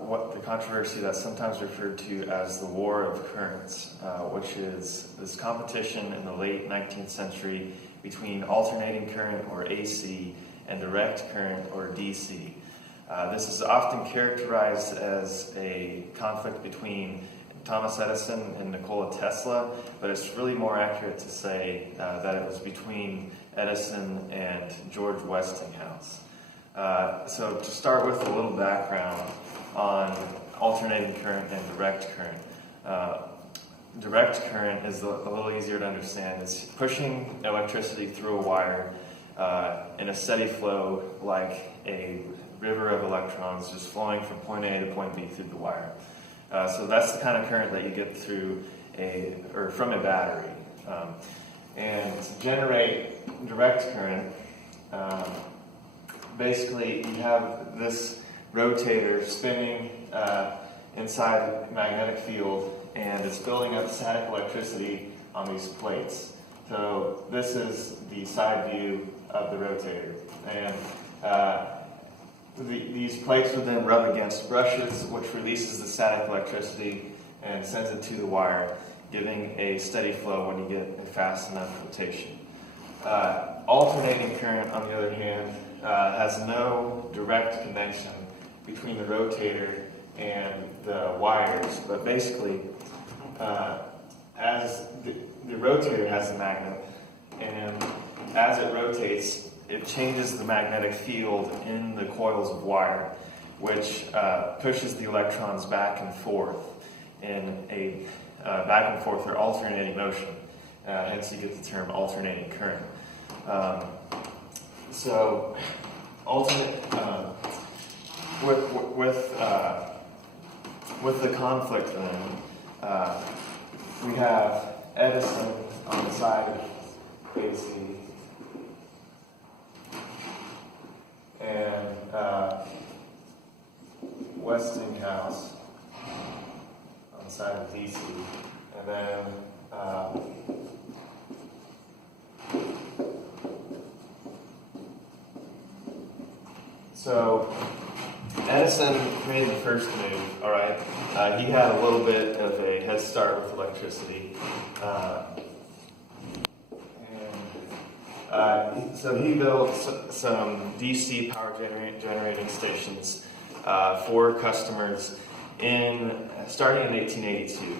what the controversy that's sometimes referred to as the War of Currents, which is this competition in the late 19th century between alternating current, or AC, and direct current, or DC. This is often characterized as a conflict between Thomas Edison and Nikola Tesla, but it's really more accurate to say that it was between Edison and George Westinghouse. So to start with a little background on alternating current and direct current. Direct current is a little easier to understand. It's pushing electricity through a wire in a steady flow, like a river of electrons just flowing from point A to point B through the wire. So that's the kind of current that you get through from a battery. And to generate direct current, basically you have this rotator spinning inside the magnetic field, and it's building up static electricity on these plates. So this is the side view of the rotator. And these plates would then rub against brushes, which releases the static electricity and sends it to the wire, giving a steady flow when you get a fast enough rotation. Alternating current, on the other hand, has no direct connection between the rotator and the wires, but basically, as the rotator has a magnet, and as it rotates, it changes the magnetic field in the coils of wire, which pushes the electrons back and forth in a back and forth or alternating motion. Hence, you get the term alternating current. So, with the conflict, then we have Edison on the side of AC. And Westinghouse on the side of DC, and then so Edison made the first move. All right, he had a little bit of a head start with electricity. So he built some DC power generating stations for customers starting in 1882.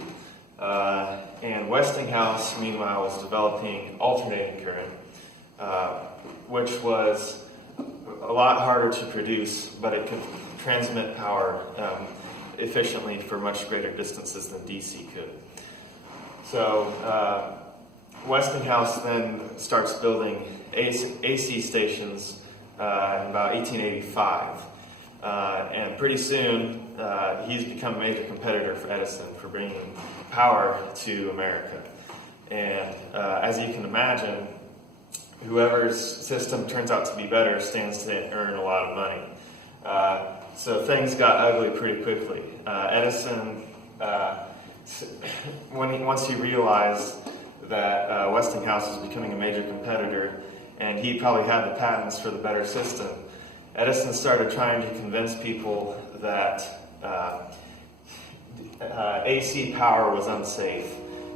And Westinghouse, meanwhile, was developing alternating current, which was a lot harder to produce, but it could transmit power efficiently for much greater distances than DC could. So Westinghouse then starts building AC stations in about 1885. And pretty soon, he's become a major competitor for Edison for bringing power to America. And as you can imagine, whoever's system turns out to be better stands to earn a lot of money. So things got ugly pretty quickly. Edison, once he realized that Westinghouse was becoming a major competitor, and he probably had the patents for the better system, Edison started trying to convince people that AC power was unsafe,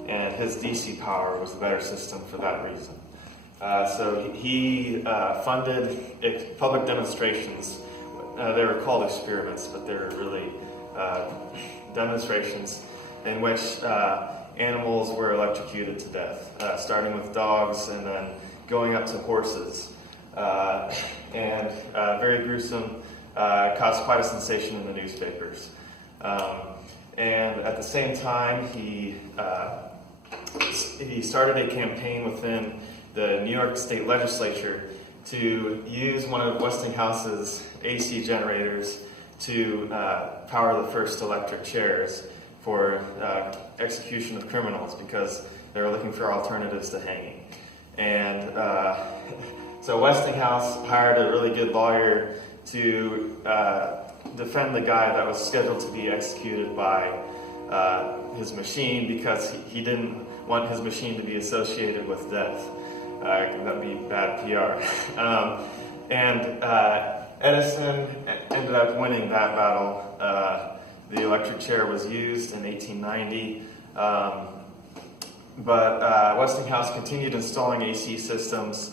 and his DC power was the better system for that reason. So he funded public demonstrations. They were called experiments, but they were really demonstrations in which animals were electrocuted to death, starting with dogs and then going up to horses. And very gruesome, caused quite a sensation in the newspapers. And at the same time, he started a campaign within the New York State Legislature to use one of Westinghouse's AC generators to power the first electric chairs for execution of criminals, because they were looking for alternatives to hanging. And so Westinghouse hired a really good lawyer to defend the guy that was scheduled to be executed by his machine, because he didn't want his machine to be associated with death. That would be bad PR. And Edison ended up winning that battle. The electric chair was used in 1890, but Westinghouse continued installing AC systems.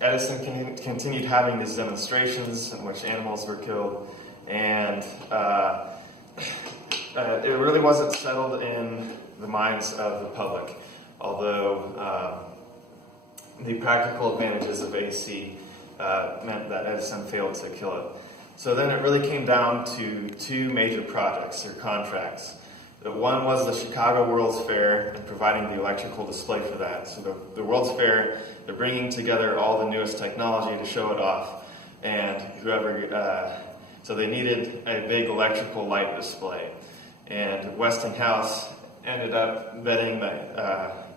Edison continued having these demonstrations in which animals were killed, and it really wasn't settled in the minds of the public, although the practical advantages of AC meant that Edison failed to kill it. So then it really came down to two major projects or contracts. One was the Chicago World's Fair and providing the electrical display for that. So the World's Fair, they're bringing together all the newest technology to show it off, and so they needed a big electrical light display. And Westinghouse ended up betting that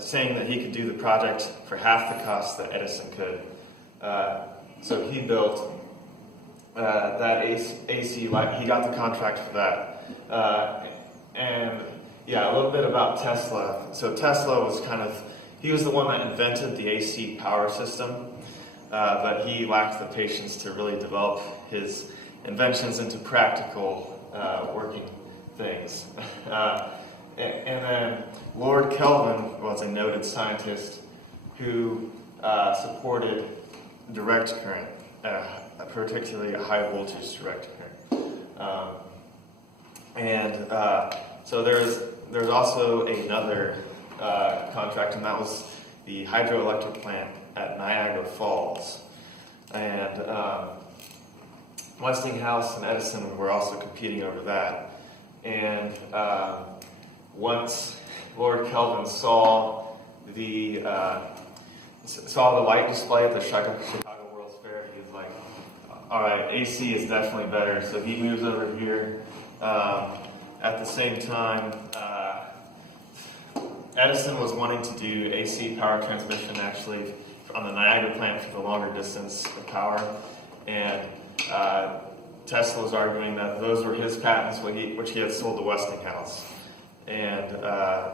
saying that he could do the project for half the cost that Edison could. So he built that AC light. He got the contract for that. And yeah, a little bit about Tesla. So Tesla was he was the one that invented the AC power system, but he lacked the patience to really develop his inventions into practical working things. And then Lord Kelvin was a noted scientist who supported direct current, particularly a high voltage direct current. So there's also another contract, and that was the hydroelectric plant at Niagara Falls. And Westinghouse and Edison were also competing over that. And once Lord Kelvin saw the light display at the Chicago World's Fair, he was like, all right, AC is definitely better. So he moves over here. At the same time, Edison was wanting to do AC power transmission actually on the Niagara plant for the longer distance of power. And Tesla was arguing that those were his patents, which he had sold to Westinghouse. And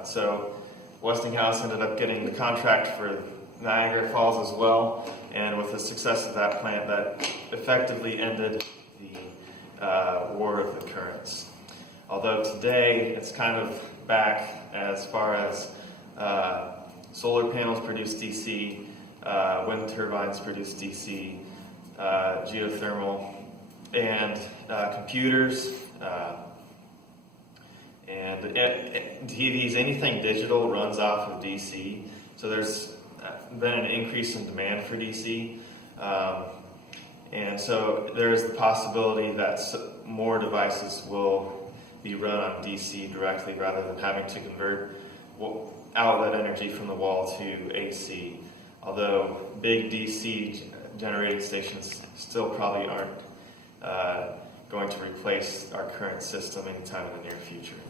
so Westinghouse ended up getting the contract for Niagara Falls as well, and with the success of that plant, that effectively ended the War of the Currents. Although today it's kind of back as far as solar panels produce DC, wind turbines produce DC, geothermal, and computers, and TVs, anything digital runs off of DC. So there's been an increase in demand for DC. And so there is the possibility that more devices will be run on DC directly rather than having to convert outlet energy from the wall to AC. Although big DC generating stations still probably aren't going to replace our current system anytime in the near future.